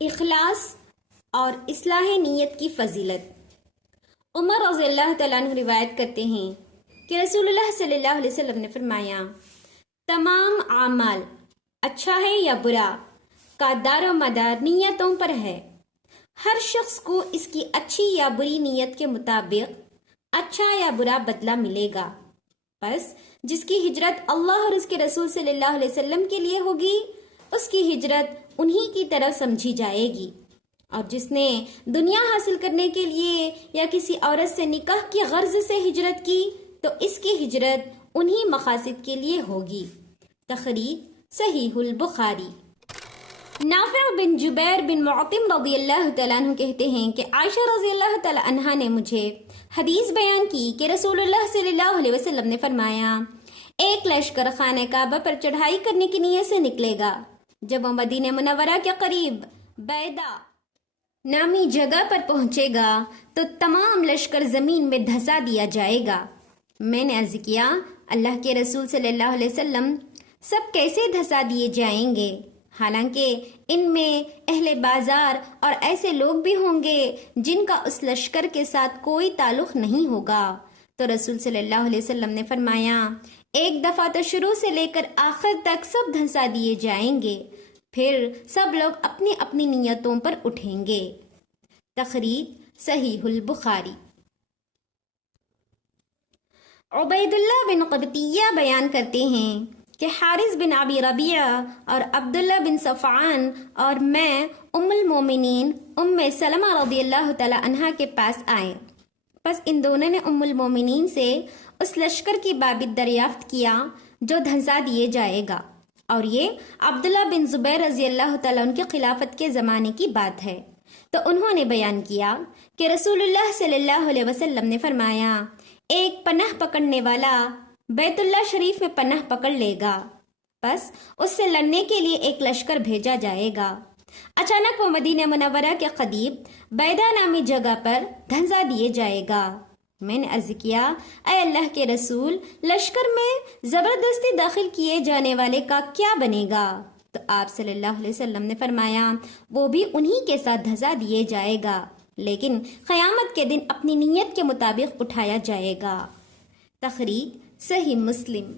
اخلاص اور اصلاح نیت کی فضیلت۔ عمر رضی اللہ تعالیٰ عنہ روایت کرتے ہیں کہ رسول اللہ صلی اللہ علیہ وسلم نے فرمایا، تمام اعمال اچھا ہے یا برا کا دار و مدار نیتوں پر ہے۔ ہر شخص کو اس کی اچھی یا بری نیت کے مطابق اچھا یا برا بدلہ ملے گا۔ بس جس کی ہجرت اللہ اور اس کے رسول صلی اللہ علیہ وسلم کے لیے ہوگی، اس کی ہجرت انہی کی طرف سمجھی جائے گی، اور جس نے دنیا حاصل کرنے کے لیے یا کسی عورت سے نکاح کی غرض سے ہجرت کی تو اس کی ہجرت انہی مقاصد کے لیے ہوگی۔ تخریج صحیح البخاری۔ نافع بن جبیر بن معطم رضی اللہ تعالیٰ عنہ کہتے ہیں کہ عائشہ رضی اللہ تعالیٰ عنہا نے مجھے حدیث بیان کی کہ رسول اللہ صلی اللہ علیہ وسلم نے فرمایا، ایک لشکر خانہ کعبہ پر چڑھائی کرنے کی نیت سے نکلے گا۔ جب وہ مدینہ منورہ کے قریب بیدا نامی جگہ پر پہنچے گا تو تمام لشکر زمین میں دھسا دیا جائے گا۔ میں نے عرض کیا، اللہ کے رسول صلی اللہ علیہ وسلم، سب کیسے دھسا دیے جائیں گے؟ حالانکہ ان میں اہل بازار اور ایسے لوگ بھی ہوں گے جن کا اس لشکر کے ساتھ کوئی تعلق نہیں ہوگا۔ تو رسول صلی اللہ علیہ وسلم نے فرمایا، ایک دفعہ تو شروع سے لے کر آخر تک سب دھسا دیے جائیں گے، پھر سب لوگ اپنی اپنی نیتوں پر اٹھیں گے۔ تخریج صحیح البخاری۔ عبید اللہ بن قبطیہ بیان کرتے ہیں کہ حارث بن ابی ربیعہ اور عبداللہ بن صفعان اور میں ام المومنین ام سلمہ رضی اللہ تعالی عنہا کے پاس آئے۔ پس ان دونوں نے ام المومنین سے اس لشکر کی بابت دریافت کیا جو دھنسا دیے جائے گا، اور یہ عبداللہ بن زبیر رضی اللہ تعالیٰ عنہ کی خلافت کے زمانے کی بات ہے۔ تو انہوں نے بیان کیا کہ رسول اللہ صلی اللہ علیہ وسلم نے فرمایا، ایک پناہ پکڑنے والا بیت اللہ شریف میں پناہ پکڑ لے گا، بس اس سے لڑنے کے لیے ایک لشکر بھیجا جائے گا۔ اچانک وہ مدینہ منورہ کے قریب بیدا نامی جگہ پر دھنسا دیے جائے گا۔ میں نے عرض کیا، اے اللہ کے رسول، لشکر میں زبردستی داخل کیے جانے والے کا کیا بنے گا؟ تو آپ صلی اللہ علیہ وسلم نے فرمایا، وہ بھی انہی کے ساتھ دھنسا دیے جائے گا، لیکن قیامت کے دن اپنی نیت کے مطابق اٹھایا جائے گا۔ تخریج صحیح مسلم۔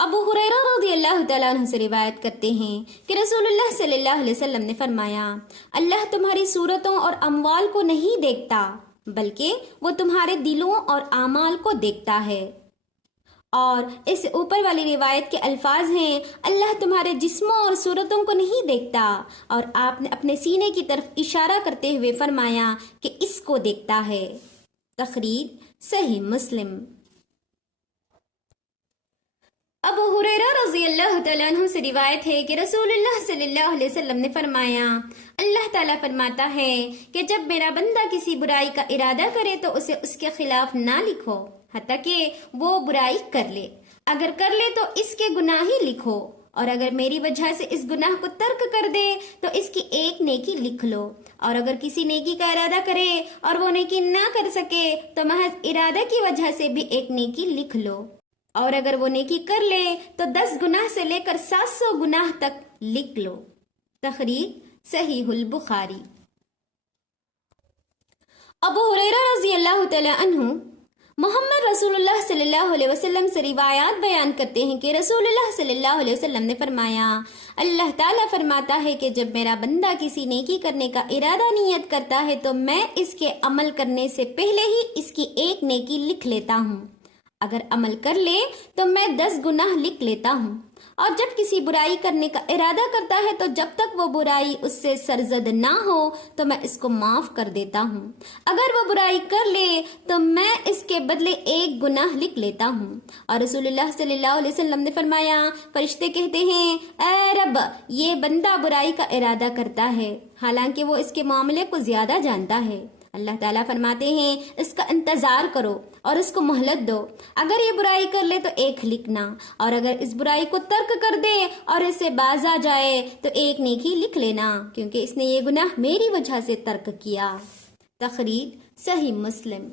ابو ہریرہ رضی اللہ تعالیٰ عنہ سے روایت کرتے ہیں کہ رسول اللہ صلی اللہ علیہ وسلم نے فرمایا، اللہ تمہاری صورتوں اور اموال کو نہیں دیکھتا، بلکہ وہ تمہارے دلوں اور اعمال کو دیکھتا ہے۔ اور اس اوپر والی روایت کے الفاظ ہیں، اللہ تمہارے جسموں اور صورتوں کو نہیں دیکھتا، اور آپ نے اپنے سینے کی طرف اشارہ کرتے ہوئے فرمایا کہ اس کو دیکھتا ہے۔ تخریج صحیح مسلم۔ ابو ہریرہ رضی اللہ تعالیٰ عنہ سے روایت ہے کہ رسول اللہ صلی اللہ علیہ وسلم نے فرمایا، اللہ تعالیٰ فرماتا ہے کہ جب میرا بندہ کسی برائی کا ارادہ کرے تو اسے اس کے خلاف نہ لکھو حتیٰ کہ وہ برائی کر لے، اگر کر لے تو اس کے گناہ ہی لکھو، اور اگر میری وجہ سے اس گناہ کو ترک کر دے تو اس کی ایک نیکی لکھ لو، اور اگر کسی نیکی کا ارادہ کرے اور وہ نیکی نہ کر سکے تو محض ارادہ کی وجہ سے بھی ایک نیکی لکھ لو، اور اگر وہ نیکی کر لے تو 10 گناہ سے لے کر 700 گناہ تک لکھ لو۔ تخریج صحیح البخاری۔ ابو ہریرہ رضی اللہ تعالی عنہ محمد رسول اللہ صلی اللہ علیہ وسلم سے روایات بیان کرتے ہیں کہ رسول اللہ صلی اللہ علیہ وسلم نے فرمایا، اللہ تعالیٰ فرماتا ہے کہ جب میرا بندہ کسی نیکی کرنے کا ارادہ نیت کرتا ہے تو میں اس کے عمل کرنے سے پہلے ہی اس کی ایک نیکی لکھ لیتا ہوں، اگر عمل کر لے تو میں 10 گناہ لکھ لیتا ہوں، اور جب کسی برائی کرنے کا ارادہ کرتا ہے تو جب تک وہ برائی اس سے سرزد نہ ہو تو میں اس کو معاف کر دیتا ہوں، اگر وہ برائی کر لے تو میں اس کے بدلے 1 گناہ لکھ لیتا ہوں۔ اور رسول اللہ صلی اللہ علیہ وسلم نے فرمایا، فرشتے کہتے ہیں، اے رب، یہ بندہ برائی کا ارادہ کرتا ہے حالانکہ وہ اس کے معاملے کو زیادہ جانتا ہے۔ اللہ تعالیٰ فرماتے ہیں، اس کا انتظار کرو اور اس کو مہلت دو، اگر یہ برائی کر لے تو 1 لکھنا، اور اگر اس برائی کو ترک کر دے اور اس سے باز آ جائے تو 1 نیکی لکھ لینا، کیونکہ اس نے یہ گناہ میری وجہ سے ترک کیا۔ تخریج صحیح مسلم۔